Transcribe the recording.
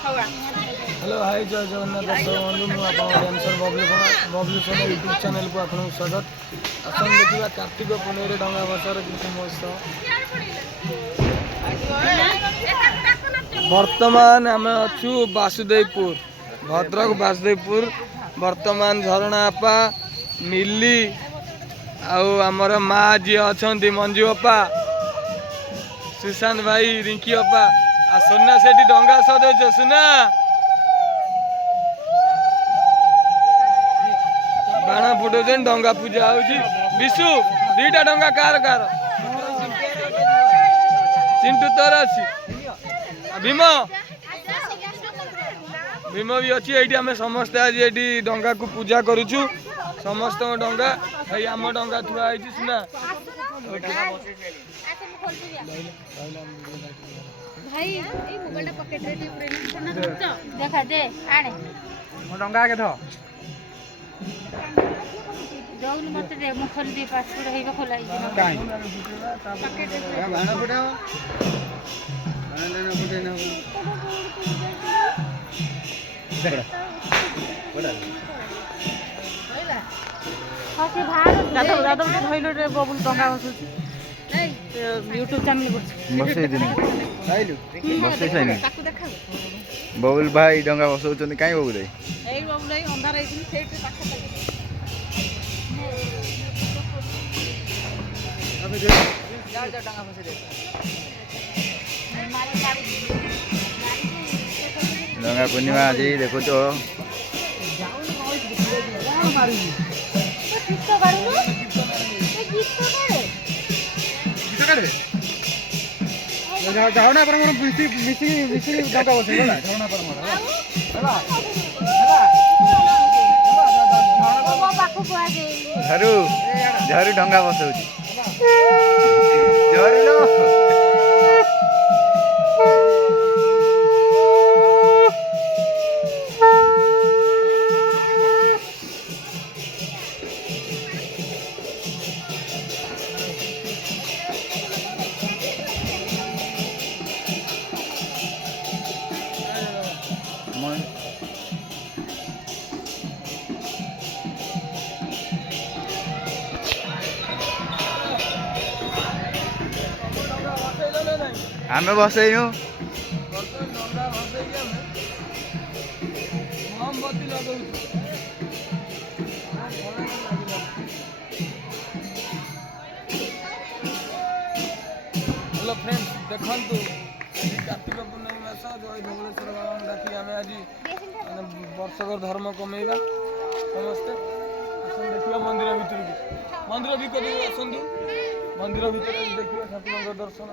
Hello hi जय जगन्नाथ दर्शक बंधु मुझे डांसर बबलू सोना यूट्यूब चैनल को आपको स्वागत। आसन देखा कार्तिक पुनई डंगा भसार किसी महोत्सव। वर्तमान आम अच्छु वासुदेवपुर भद्रक वासुदेवपुर। वर्तमान झरणा आपा मिली आमर माँ जी अच्छा मंजू अपा सुशांत भाई रिंकी अपा आ सोना सेठी डंगा सजौच सुना बाण फुटाऊ डंगा पूजा होची विशु दुईटा डंगा कार कार चिंटू तोर अच्छी भीम भीम भी अच्छी ये आम समस्ते आज ये डंगा को पूजा करुचु समस्त डंगा भाई आम डंगा थुआ है सुना भाई ए मोबाइल पॉकेट रे देखा दे आने मो डंगा आगे थ जाऊन मत दे मु खोल दे पासपोर्ट हेबा खोला ही काई पॉकेट रे बाण फुटाओ बाण लेना फुटे ना देखड़ा बड़ा हां बाहर दादा दादा धइलो रे बबुल डंगा बसुची यूट्यूब चैनल बसै दिन आइलु बसै छैन ताकू देखा बबुल भाई डंगा बसौचंदी काई बबुल भाई एई बबुल भाई अंधार आइथिन सेट पाखा अबे जे जा जा डंगा बसै दे डंगा पूर्णिमा आज देखो तो गीत गाड़ू ए गीत गाड़े किसा करे जावना पर मोर मिसी मिसी मिसी डंगा बसै होला जावना पर मोर होला वो पाखु को आ दे झरू झरू डंगा बसौची झरू लो आमे बसैनु डंगा भसैकी मोमबत्ती लगाऊ हेलो फ्रेंड्स देखु कार्तिक पूर्णमी मास जय धवलेश्वर बाबा डाकी आम आज वर्षकर धर्म कमेवा समस्ते आसन देखा मंदिर भितर को मंदिर भितर आसतु मंदिर भितर देखिए ठाकुर दर्शन